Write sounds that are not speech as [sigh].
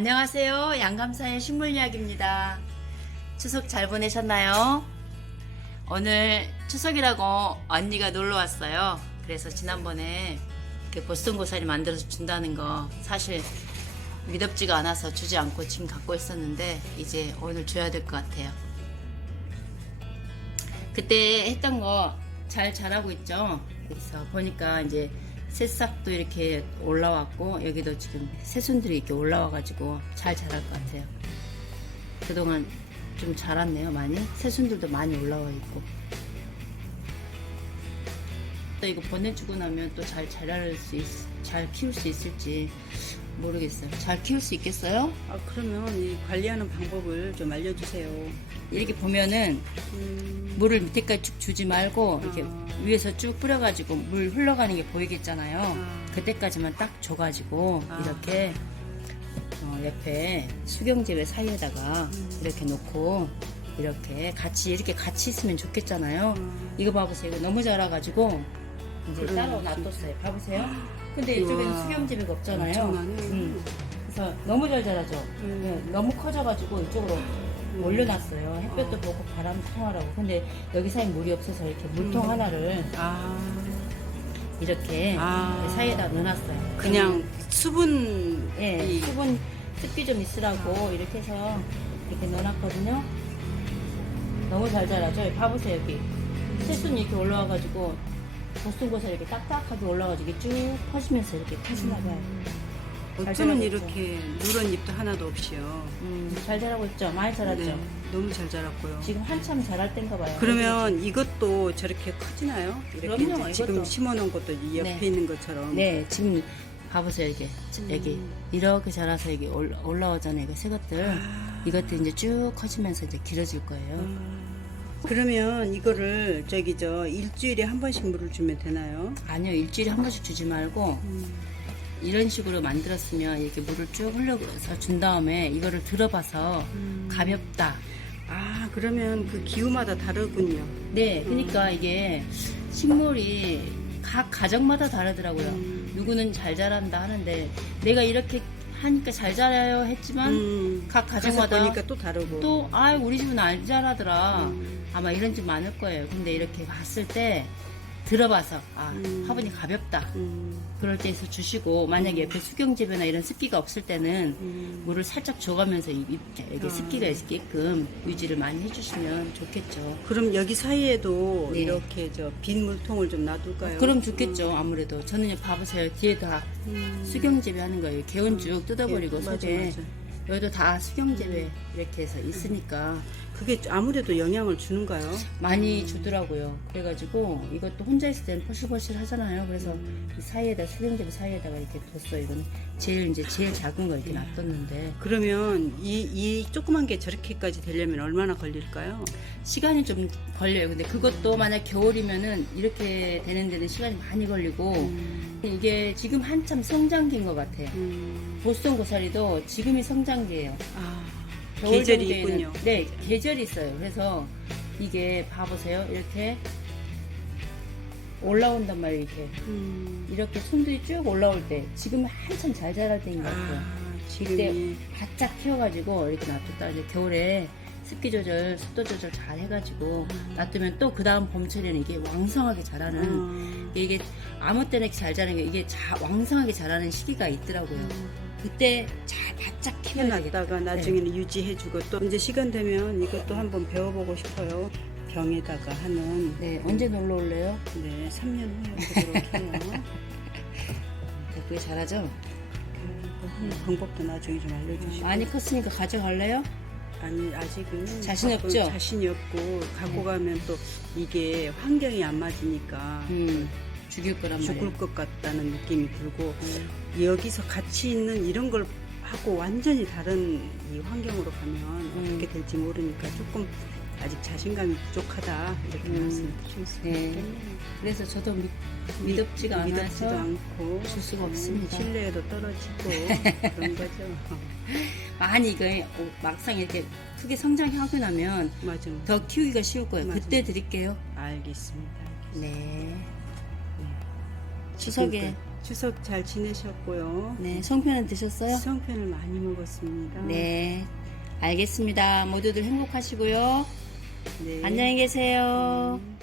안녕하세요. 양감사의 식물 이야기입니다. 추석 잘 보내셨나요? 오늘 추석이라고 언니가 놀러 왔어요. 그래서 지난번에 이렇게 보스턴 고사리 만들어서 준다는 거 사실 믿업지가 않아서 주지 않고 지금 갖고 있었는데 이제 오늘 줘야 될 것 같아요. 그때 했던 거 잘 자라고 있죠? 그래서 보니까 이제 새싹도 이렇게 올라왔고 여기도 지금 새순들이 이렇게 올라와가지고 잘 자랄 것 같아요. 그동안 좀 자랐네요 많이 새순들도 많이 올라와 있고 또 이거 보내주고 나면 또 잘 자랄 수 있, 잘 키울 수 있을지 모르겠어요. 잘 키울 수 있겠어요? 아, 그러면 이 관리하는 방법을 좀 알려주세요. 이렇게 보면은 음, 물을 밑에까지 쭉 주지 말고 이렇게 아. 위에서 쭉 뿌려가지고 물 흘러가는 게 보이겠잖아요. 아. 그때까지만 딱 줘가지고 아. 이렇게 어, 옆에 수경재배 사이에다가 음. 이렇게 놓고 이렇게 같이 이렇게 같이 있으면 좋겠잖아요. 음. 이거 봐보세요. 이거 너무 자라가지고 이제 그러네, 따로 진짜. 놔뒀어요. 봐보세요. 근데 이쪽에는. 수경재배가 없잖아요. 엄청나네. 음. 그래서 너무 잘 자라죠. 음. 네, 너무 커져가지고 이쪽으로 올려놨어요. 햇볕도 어. 보고 바람 통하라고. 근데 여기 사이 물이 없어서 이렇게 물통 음. 하나를 아, 이렇게 아. 사이에다 넣어놨어요. 그냥 수분, 예, 이- 수분 습기 좀 있으라고 이렇게 해서 이렇게 넣어놨거든요. 너무 잘 자라죠? 봐보세요 여기 새순이 이렇게 올라와가지고 보스턴고사 이렇게 딱딱하게 올라와가지고 이게 쭉 퍼지면서 이렇게 퍼지나 봐요. 잘 어쩌면 자라고 이렇게 누런 잎도 하나도 없이요. 음, 잘 자라고 있죠? 많이 자랐죠? 네, 너무 잘 자랐고요. 지금 한참 자랄 땐가 봐요. 그러면 이것도 저렇게 커지나요? 이렇게 그럼요, 이제 지금 이것도. 심어놓은 것도 이 옆에 네. 있는 것처럼. 네, 지금 봐보세요, 이게. 음. 여기. 이렇게 자라서 이게 올- 올라오잖아요, 이거 새 것들. 아. 이것도 이제 쭉 커지면서 이제 길어질 거예요. 아. 그러면 이거를 저기 저 일주일에 한 번씩 물을 주면 되나요? 아니요, 일주일에 한 번씩 주지 말고, 이런 식으로 만들었으면 이렇게 물을 쭉 흘려서 준 다음에 이거를 들어봐서 가볍다. 아 그러면 그 기후마다 다르군요. 네, 그러니까 이게 식물이 각 가정마다 다르더라고요. 음. 누구는 잘 자란다 하는데 내가 이렇게 하니까 잘 자라요 했지만 음, 각 가서 가정마다 보니까 또 다르고. 또, 아, 우리 집은 안 자라더라. 음. 아마 이런 집 많을 거예요. 근데 이렇게 봤을 때 들어봐서, 아, 음. 화분이 가볍다. 음, 그럴 때에서 주시고, 만약에 옆에 수경재배나 이런 습기가 없을 때는 음. 물을 살짝 줘가면서 이- 이- 여기 아. 습기가 있게끔 유지를 많이 해주시면 좋겠죠. 그럼 여기 사이에도 네. 이렇게 저 빈 물통을 좀 놔둘까요? 그럼 좋겠죠, 아무래도. 저는 봐보세요. 뒤에 다 음. 수경재배 하는 거예요. 개운죽 뜯어버리고 예, 맞아, 속에. 맞아. 여기도 다 수경재배 이렇게 해서 있으니까. 그게 아무래도 영향을 주는가요? 많이 음. 주더라고요. 그래가지고 이것도 혼자 있을 때는 포실포실 하잖아요. 그래서 음. 이 사이에다 수경재배 사이에다가 이렇게 뒀어요. 이거는 제일 이제 제일 작은 거 이렇게 놔뒀는데 그러면 이, 이 조그만 게 저렇게까지 되려면 얼마나 걸릴까요? 시간이 좀 걸려요. 근데 그것도 만약 겨울이면은 이렇게 되는 데는 시간이 많이 걸리고 음. 이게 지금 한참 성장기인 것 같아요. 음. 보스턴 고사리도 지금이 성장 기예요. 아, 겨울 계절이 정도에는- 있군요. 네, 계절이 있어요. 그래서 이게 봐보세요. 이렇게 올라온단 말이에요. 이렇게 음. 이렇게 손들이 쭉 올라올 때 지금 한참 잘 자랄 때인 것 같아요. 아, 지금이 바짝 키워가지고 이렇게 놔뒀다 이제 겨울에 습기 조절, 습도 조절 잘 해가지고 놔두면 또 그 다음 봄철에는 이게 왕성하게 자라는 음. 이게 아무 때나 이렇게 잘 자라는 게 이게 자, 왕성하게 자라는 시기가 있더라고요. 그때 잘 바짝. 해놨다가 나중에는 유지해주고 또 이제 시간 되면 이것도 한번 배워보고 싶어요. 병에다가 하는 네, 언제 놀러 올래요? 네 3년 후에 보도록 해요. 그게 잘하죠? 그 하는 방법도 나중에 좀 알려주시고 많이 컸으니까 가져갈래요? 아니 아직은 자신 갖고- 없죠? 자신이 없고 갖고 네. 가면 또 이게 환경이 안 맞으니까 음, 죽일 거란 말이에요. 죽을 것 같다는 느낌이 들고 음. 여기서 같이 있는 이런 걸 하고 완전히 다른 이 환경으로 가면 음. 어떻게 될지 모르니까 조금 아직 자신감이 부족하다 이렇게 음. 말씀드릴 수 네. 있겠네요. 그래서 저도 믿, 믿었지가 믿었지도 않아서 않고 줄 수가 음, 없습니다. 신뢰에도 떨어지고 [laughs] 그런 거죠. 많이 이거 막상 이렇게 크게 성장하고 나면 맞아. 더 키우기가 쉬울 거예요. 맞아요. 그때 드릴게요. 알겠습니다. 네. 네. 추석에 지금까지- 추석 잘 지내셨고요. 네, 송편은 드셨어요? 수성편을 많이 먹었습니다. 네. 알겠습니다. 모두들 행복하시고요. 네. 안녕히 계세요. 음.